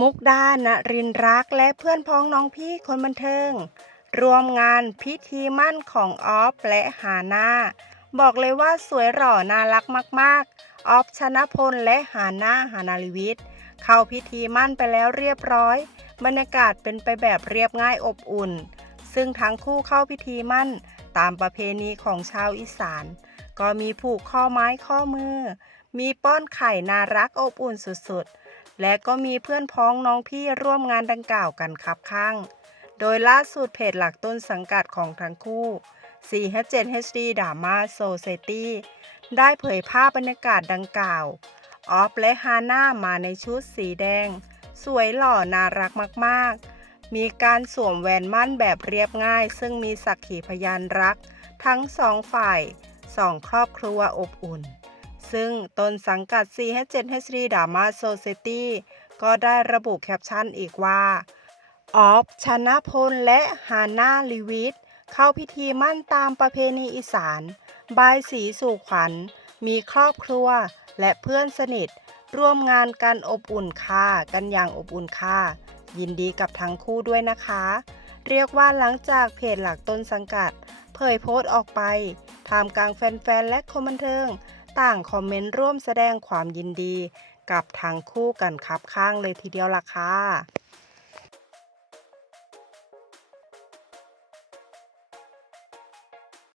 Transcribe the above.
มุกดานรินรักและเพื่อนพ้องน้องพี่คนบันเทิงรวมงานพิธีมั่นของออฟและฮาน่าบอกเลยว่าสวยหล่อน่ารักมากๆ ออฟชนะพลและฮาน่าฮานาลิวิทเข้าพิธีมั่นไปแล้วเรียบร้อย บรรยากาศเป็นไปแบบเรียบง่ายอบอุ่น ซึ่งทั้งคู่เข้าพิธีมั่น ตามประเพณีของชาวอีสาน ก็มีผูกข้อไม้ข้อมือ มีป้อนไข่น่ารักอบอุ่นสุดๆ และก็มีเพื่อนพ้องน้องพี่ร่วมงานดังกล่าวกันครับข้าง โดยล่าสุดเพจหลักต้นสังกัดของทั้งคู่ 457 HD Drama Society ได้เผยภาพบรรยากาศดังกล่าว ออฟและฮาน่ามาในชุดสีแดง สวยหล่อน่ารักมากๆ มีการสวมแหวนมั่นแบบเรียบง่าย ซึ่งมีสักขีพยานรัก ทั้งสองฝ่ายสองครอบครัวอบอุ่น ซึ่งตนสังกัด457 HD Drama Society ก็ได้ระบุแคปชั่นอีกว่า ออฟ ชนะพล และฮาน่าลิวิทเข้าพิธีมั่นตามประเพณีอีสาน บายสีสู่ขวัญ มีครอบครัว และเพื่อนสนิท ร่วมงานกันอบอุ่นค่ะ กันอย่างอบอุ่นค่ะ ยินดีกับทั้งคู่ด้วยนะคะ เรียกว่าหลังจากเพจหลักต้นสังกัด เผยโพสต์ออกไปท่ามกลางแฟนๆ และคนบันเทิง ต่างคอมเมนต์ร่วมแสดงความยินดีกับทั้งคู่กันครับข้างเลยทีเดียวล่ะค่ะ